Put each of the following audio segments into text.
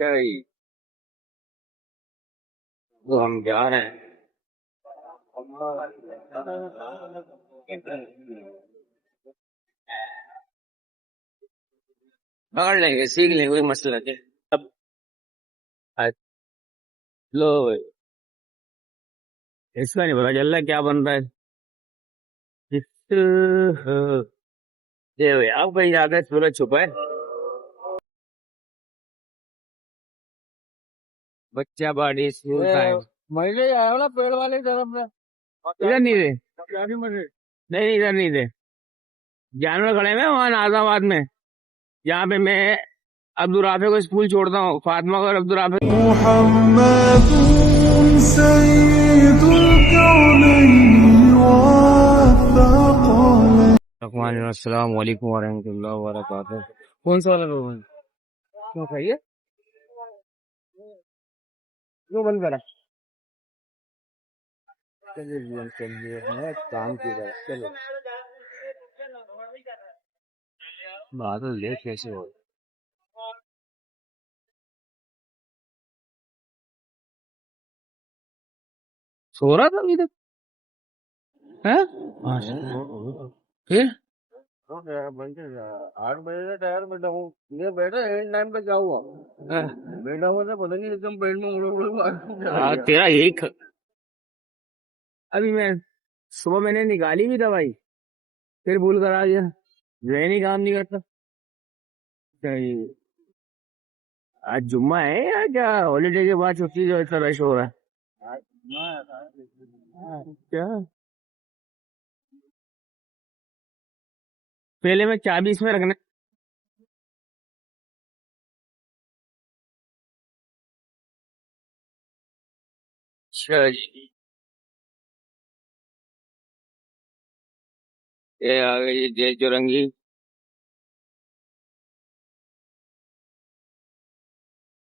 क्या ही, तो हम जा रहे हैं। पकड़ लेंगे, सीख लेंगे, कोई मसला नहीं। अब आज लो भाई, इसका नहीं पता चल रहा क्या बन रहा है। ये भाई आप कहीं जाते हैं, सूरज छुपा है। बच्चा बाड़ी स्कूल टाइम। महिले आया ना पेड़ वाले तरफ में। इधर नहीं दे, क्या नहीं मजे। नहीं इधर नहीं दे। जानवर खड़े हुए हैं वहां नाजाबाद में, जहाँ पे मैं अब्दुल राफे को स्कूल छोड़ता हूँ, फातिमा और अब्दुल राफे। मुहम्मदुन सय्यदुल कौनैन वत्तक़लैन। अस्सलाम वालेकुम वरहमतुल्लाहि वबरकातुहू। कौन सा वाला लोग है? क्यों खाइए, क्यों बंद करा? चलिए काम की तरह चलो। बादल देख कैसे हो। सो रहा था अभी तक है? फिर 8 बजे से टायर बैठा हूँ। ये बैठा एंड टाइम पे क्या हुआ? हाँ, बैठा हुआ था, पता नहीं एकदम पेड़ में उड़ उड़ चला गया। तेरा यही अभी मैं सुबह मैंने निकाली भी दवाई, फिर भूल कर आ गया। जहन ही काम नहीं करता। क्या ये, आज जुम्मा है या क्या हॉलीडे के बाद छुट्टी जो इतना रश हो रहा है? क्या पहले में चाबी इसमें रखना। अच्छा जी, ये आ गई जय चौरंगी।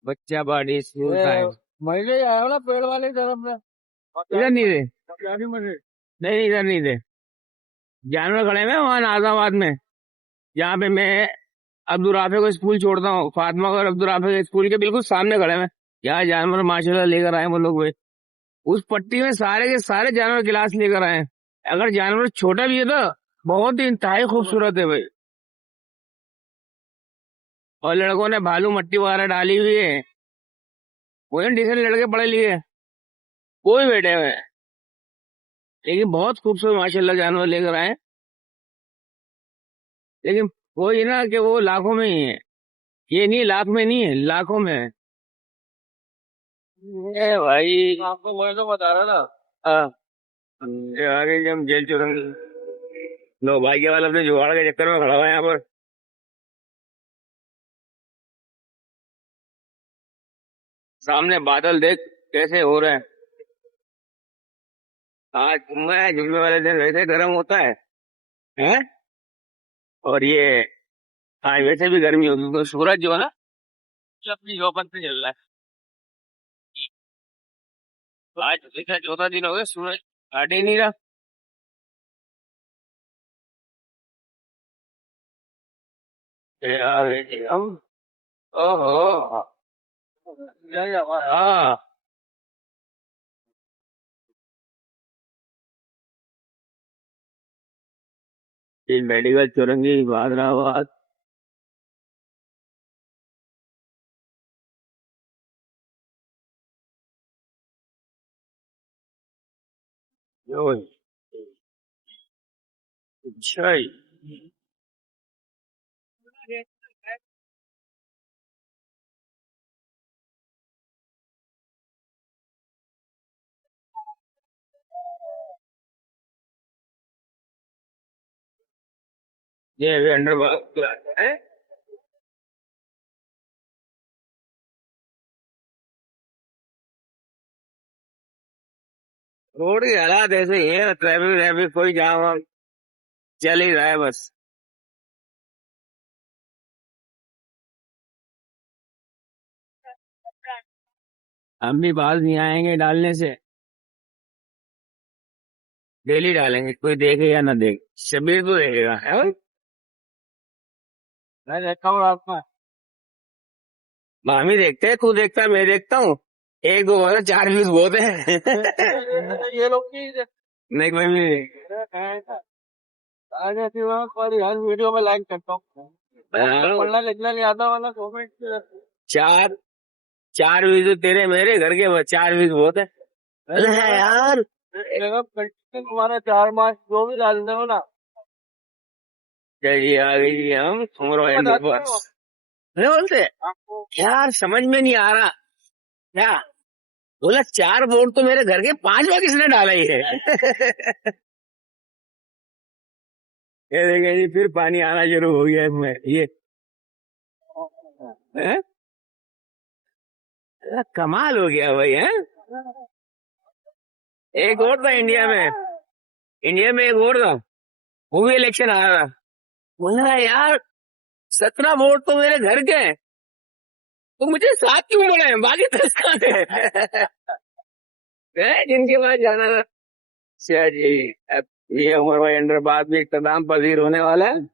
बच्चा बाड़ी स्कूल टाइम। महिले आया ना पेड़ वाले तरफ में। इधर नहीं दे, क्या नहीं मजे। नहीं इधर नहीं दे। जानवर खड़े हुए हैं वहां नाजाबाद में, जहाँ पे मैं अब्दुल राफे को स्कूल छोड़ता हूँ, फातिमा और अब्दुल राफे के स्कूल के बिल्कुल सामने खड़े हैं। यहाँ जानवर माशाल्लाह लेकर आए वो लोग। वे उस पट्टी में सारे के सारे जानवर गिलास लेकर आए हैं। अगर जानवर छोटा भी है तो बहुत ही इंतहाई खूबसूरत है भाई। और लड़कों ने भालू मट्टी वगैरह डाली हुई है। कोई डिसेंट लड़के पढ़े लिखे, कोई बैठे हुए हैं, लेकिन बहुत खूबसूरत माशाल्लाह जानवर लेकर आए हैं। लेकिन वही ना कि वो लाखों में ही है, ये नहीं लाख में नहीं है, लाखों में है। ये भाई आपको मैं तो बता रहा था। आ, ये आ गई हम जेल चुरंगी। लो भाई के वाला अपने जुगाड़ के चक्कर में खड़ा हुआ है यहाँ पर। सामने बादल देख कैसे हो रहे हैं। आज जुम्मे वाले दिन वैसे गर्म होता है? और ये आज वैसे भी गर्मी होगी तो सूरज जो है ना, जो अपनी जोपन पे चल रहा है। आज देखा चौथा दिन हो गया, सूरज हट ही नहीं रहा। यार हम, ओहो, हाँ, ये मेडिकल चुरंगी हैदराबाद। जो अच्छा ही। ये भी अंडर है। रोड के हालात ऐसे ही है, ट्रैफिक व्रैफिक कोई जाम वाम चल ही रहा है बस। हम भी बाल नहीं आएंगे डालने से, डेली डालेंगे, कोई देखे या ना देखे, शबीर तो देखेगा है भाई। मैं देखा हूँ आपका। मामी देखते हैं, तू देखता है, मैं देखता हूँ। एक दो बार 4 व्यूज बहुत है। ये लोग की नहीं कोई भी नहीं। आज ऐसी बात पर हर वीडियो में लाइक करता हूँ। बना लो। पढ़ना लिखना नहीं आता वाला कमेंट। 4 4 व्यूज तेरे मेरे घर के 4 व्यूज बहुत है। अरे यार तुम्हारा 4 मार्च जो भी डाल दो ना। चलिए आ गई जी, हम उमरो एंड बताते हो बस। अरे बोलते आपको। यार समझ में नहीं आ रहा क्या। बोला 4 वोट तो मेरे घर के 5वां किसने डाला ही है। ये देखें जी, फिर पानी आना शुरू हो गया इसमें ये। हैं? कमाल हो गया भाई है। एक और था इंडिया में, एक और था, वो भी इलेक्शन आ रहा। बोला यार 17 वोट तो मेरे घर के हैं, तो मुझे 7 क्यों मिले हैं, बाकी 10 कहाँ थे। जिनके पास जाना था। अच्छा जी, अब ये उमर भाई अंडर बाद भी इख्तिताम पजीर होने वाला है।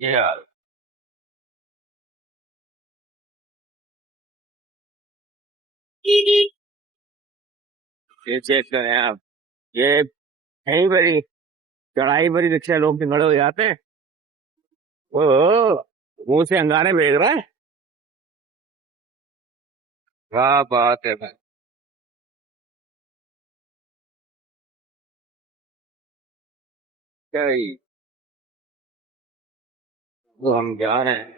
ये यार, ये चेक करें आप, ये कहीं बड़ी चढ़ाई बड़ी रिक्शा लोग खड़े हो जाते हैं। वो मुंह से अंगारे भेज रहा है। वाह बात है भाई। क्या ही, वो हम जा रहे हैं।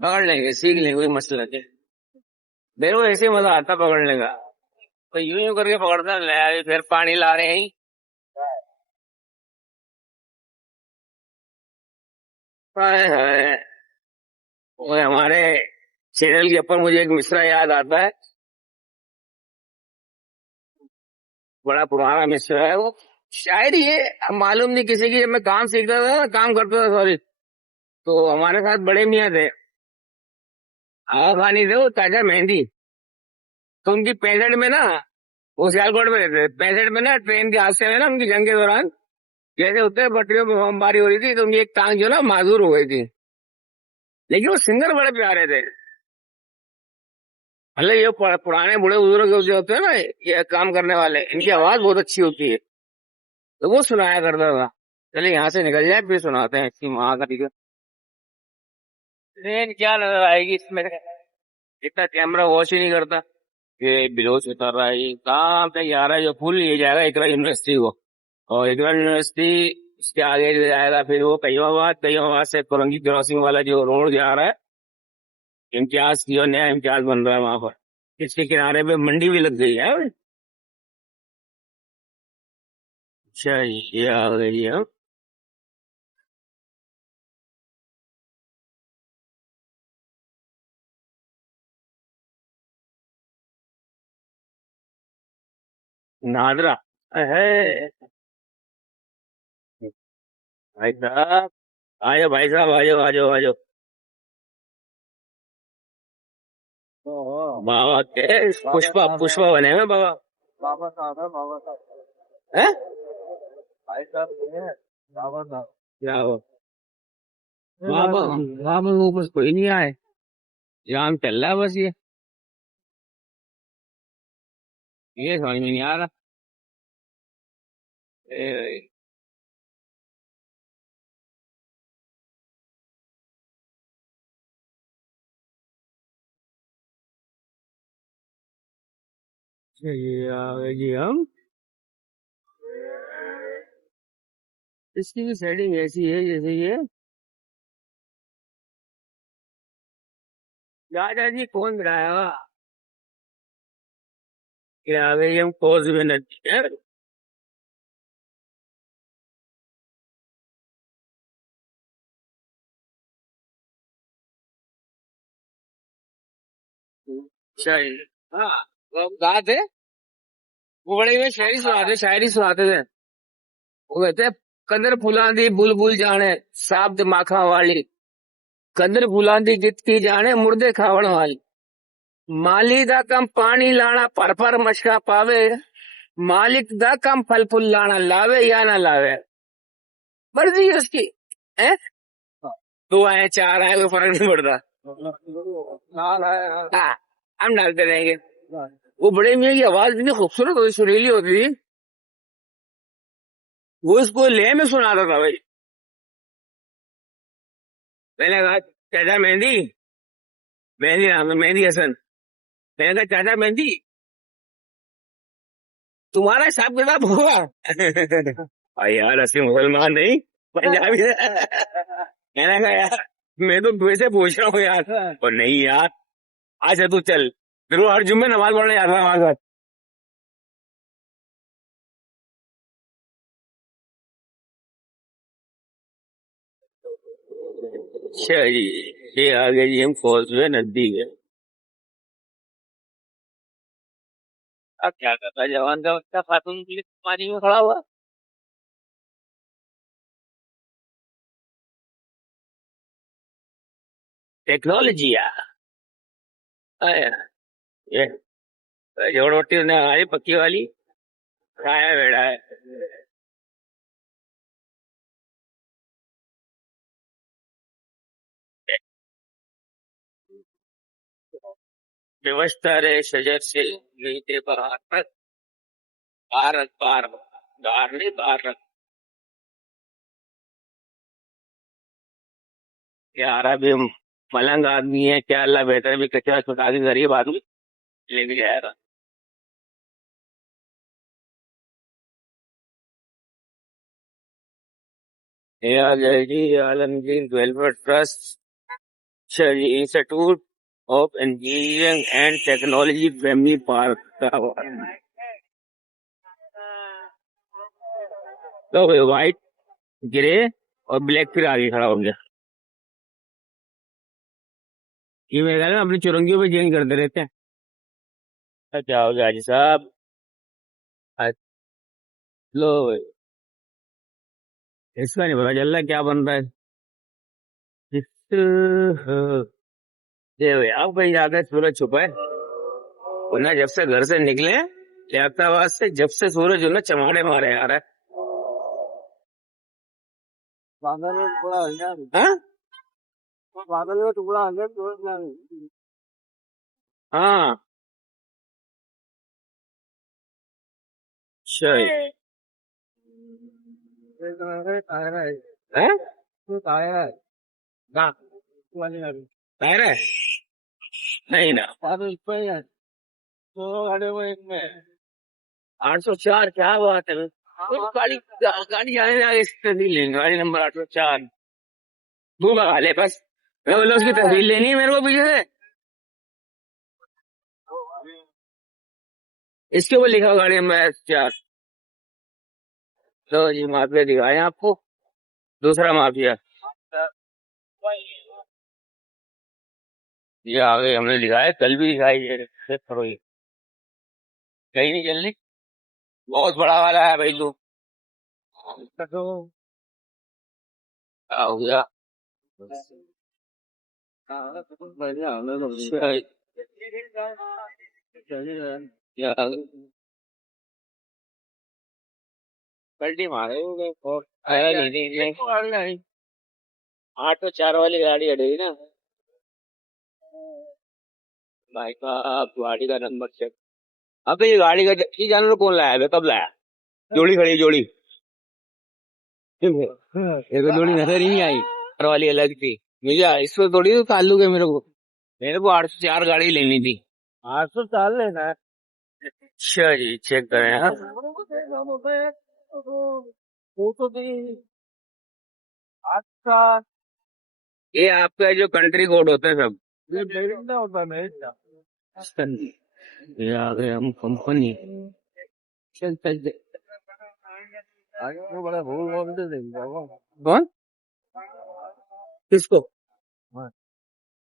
पकड़ लेंगे, सीख लेंगे, कोई मसला नहीं। मेरे को ऐसे मजा आता पकड़ने का। तो यूं यूं करके पकड़ता ले आए, फिर पानी ला रहे हैं। हाय हाय। वो हमारे चैनल के ऊपर मुझे एक मिसरा याद आता है, बड़ा पुराना मिसरा है वो। शायद ये अब मालूम नहीं किसी की, जब मैं काम सीखता था, काम करता था सॉरी, तो हमारे साथ बड़े मियाँ थे, आगा खानी थे, वो ताजा मेहंदी। तो उनकी 65 में ना, वो सियालकोट में रहते थे, 65 में ना ट्रेन के हादसे में ना, उनकी जंग के दौरान जैसे होते हैं पटरियों में बमबारी हो रही थी, तो उनकी एक टांग जो ना माजूर हो गई थी। लेकिन वो सिंगर बड़े प्यारे थे। मतलब ये पुराने बूढ़े बुजुर्ग जो होते हैं ना, ये काम करने वाले, इनकी आवाज बहुत अच्छी होती है। तो वो सुनाया करता था। चलिए यहाँ से निकल जाए, फिर सुनाते हैं इसकी माँ का। ठीक है, ट्रेन क्या नजर आएगी इसमें, इतना कैमरा वॉश ही नहीं करता। ये बिलोच उतर रहा है, ये कहाँ पे जा रहा है, जो फुल ले जाएगा इकरा यूनिवर्सिटी को। और इकरा यूनिवर्सिटी उसके आगे ले जाएगा, फिर वो कईमाबाद से कुरंगी क्रॉसिंग वाला जो रोड जा रहा है, इम्तियाज की, और नया इम्तियाज बन रहा है वहां पर। इसके किनारे पे मंडी भी लग गई है। अच्छा ये आ गई है। नादरा है। भाई साहब, आजो भाई साहब, आजो आजो आजो। बाबा के पुष्पा साहब है। पुष्पा बने हुए बाबा। बाबा साहब है बाबा साहब। है भाई साहब नहीं है। बाबा साहब। क्या हो वहां पर, वहां पर वो बस कोई नहीं आए, जाम चल रहा है बस ये समझ में नहीं आ रहा। ए, ये आ गए जी हम। इसकी भी सेटिंग ऐसी है जैसे ये। दादा जी कौन बनाया, ये आ गई हम कोस में नदी है। अच्छा हाँ, वो कहाँ थे। वो बड़े में शायरी सुनाते थे। वो कहते हैं, कदर फुलांदी बुलबुल जाने साब दिमाखा वाली, कदर फुलांदी जितकी जाने मुर्दे खावण वाली, माली दा कम पानी लाना पर मशका पावे, मालिक दा कम फल फूल लाना लावे या ना लावे, मर्जी है उसकी। है, दो आए चार आए कोई फर्क नहीं पड़ता। हाँ, हम डालते रहेंगे। वो बड़े मियाँ की आवाज इतनी खूबसूरत होती, सुरीली होती थी। वो इसको ले में सुनाता था भाई। मैंने कहा, चाचा मेहंदी, मेहंदी नाम है, मेहंदी हसन। मैंने कहा, चाचा मेहंदी, तुम्हारा हिसाब किताब होगा। भाई यार, असली मुसलमान नहीं, पंजाबी है। मैंने कहा यार, मैं तो वैसे पूछ रहा हूँ यार। और नहीं यार, अच्छा तू चल, तेरे को हर जुम्मे नमाज पढ़ने जाता है हमारे साथ। अच्छा जी, ये आ गए जी, हम फौज में नजदीक है। अब क्या करता है जवान का बच्चा, खातून के लिए पानी में खड़ा हुआ। टेक्नोलॉजी यार। आया, ये जोड़ रोटी ने हमारी पक्की वाली खाया बेड़ा है। व्यवस्था रे शजर से नीचे बाहर तक, भारत बार बार नहीं बार। यार अभी हम मलंग आदमी है क्या, अल्लाह बेहतर भी कचरा छुटा के गरीब आदमी लेके जाएगा। ये आ गया जी, Alamgir welfare trust institute of engineering and technology family park. तो व्हाइट, ग्रे और ब्लैक फिर आगे खड़ा हो गया। ये मेरे ख्याल में अपनी चुरंगियों पे चेंज करते रहते हैं। क्या हो गया हाजी साहब? आज लो भाई, इसका नहीं पता चल रहा क्या बन रहा है। ये आप कहीं ज्यादा सूरज छुपा है, वरना जब से घर से निकले लियाकताबाद से, जब से सूरज जो ना चमाड़े मारे आ रहा है। बादल में टुकड़ा आ गया, हाँ बादल में टुकड़ा आ गया तो हाँ, अच्छा टायर है, है, तो टायर है कहाँ वाली गाड़ी, टायर है? नहीं ना, बादल पे ही है, दो गाड़ी में एक में। 804, क्या बात है। कोई गाड़ी, गाड़ी आने आगे इससे नहीं लेंगे, गाड़ी नंबर 804। तू भगा ले बस, मैं बोला उसकी तस्वीर लेनी है मेरे को पीछे से। इसके ऊपर लिखा हुआ गाड़ी नंबर 804। तो जी माफिया दिखाए आपको, दूसरा माफिया ये आगे हमने दिखाया, कल भी दिखाई ये करो, ये कहीं नहीं चलनी, बहुत बड़ा वाला है भाई तू। तो क्या हो गया? बढ़िया हमने तो अच्छा, चलिए क्या पलटी मारे हो गए और आया नहीं। 804 वाली गाड़ी हटेगी ना भाई साहब, गाड़ी का नंबर चेक। अब ये गाड़ी का ये जानवर कौन लाया है, कब लाया? जोड़ी खड़ी है, जोड़ी ये तो जोड़ी नजर ही नहीं आई, कार वाली अलग थी। मुझे इस पर थोड़ी तो ताल्लुक है मेरे को 804 गाड़ी लेनी थी। 804 लेना है। अच्छा जी, चेक करें हाँ। वो तो भी अच्छा, ये आपका जो कंट्री कोड होते हैं सब। ये बेरिंग ना होता है ये आ गए हम कंपनी। चल चल चल। आगे को बड़ा भूल बोलते देंगे कौन? किसको?